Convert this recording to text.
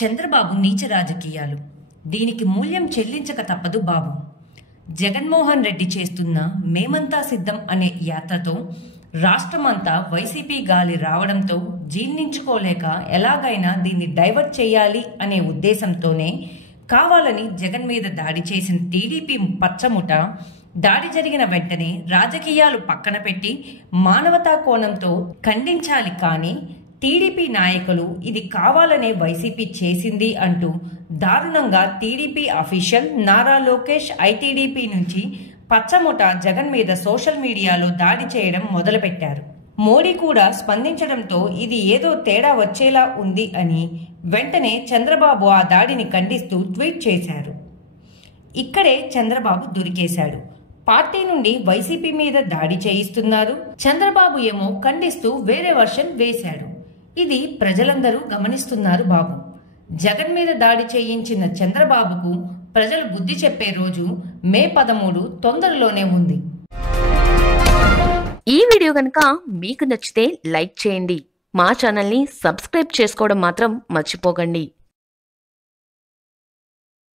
చంద్రబాబు నీచ రాజకీయాలు, దీనికి మూల్యం చెల్లించక తప్పదు బాబు. జగన్మోహన్ రెడ్డి చేస్తున్న మేమంతా సిద్ధం అనే యాత్రతో రాష్ట్రమంతా వైసీపీ గాలి రావడంతో జీర్ణించుకోలేక ఎలాగైనా దీన్ని డైవర్ట్ చేయాలి అనే ఉద్దేశంతోనే కావాలని జగన్ మీద దాడి చేసిన టీడీపీ పచ్చముట దాడి జరిగిన వెంటనే రాజకీయాలు పక్కన పెట్టి మానవతా కోణంతో ఖండించాలి. కానీ టీడీపీ నాయకులు ఇది కావాలనే వైసీపీ చేసింది అంటూ దారుణంగా TDP official Nara Lokesh ITDP నుంచి పచ్చముఠ జగన్ మీద సోషల్ మీడియాలో దాడి చేయడం మొదలుపెట్టారు. మోడీ కూడా స్పందించడంతో ఇది ఏదో తేడా వచ్చేలా ఉంది అని వెంటనే చంద్రబాబు ఆ దాడిని ఖండిస్తూ ట్వీట్ చేశారు. ఇక్కడే చంద్రబాబు దొరికేశాడు. పార్టీ నుండి వైసీపీ మీద దాడి చేయిస్తున్నారు, చంద్రబాబు ఏమో ఖండిస్తూ వేరే వర్షన్ వేశాడు. ఇది ప్రజలందరూ గమనిస్తున్నారు బాబు. జగన్ మీద దాడి చేయించిన చంద్రబాబుకు ప్రజలు బుద్ధి చెప్పే రోజు మే 13 తొందరలోనే ఉంది. ఈ వీడియో కనుక మీకు నచ్చితే లైక్ చేయండి. మా ఛానల్ని సబ్స్క్రైబ్ చేసుకోవడం మాత్రం మర్చిపోకండి.